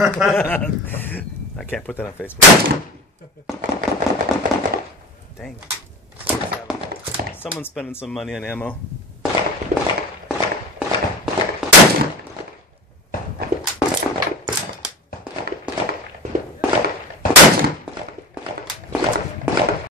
I can't put that on Facebook. Dang. Someone's spending some money on ammo.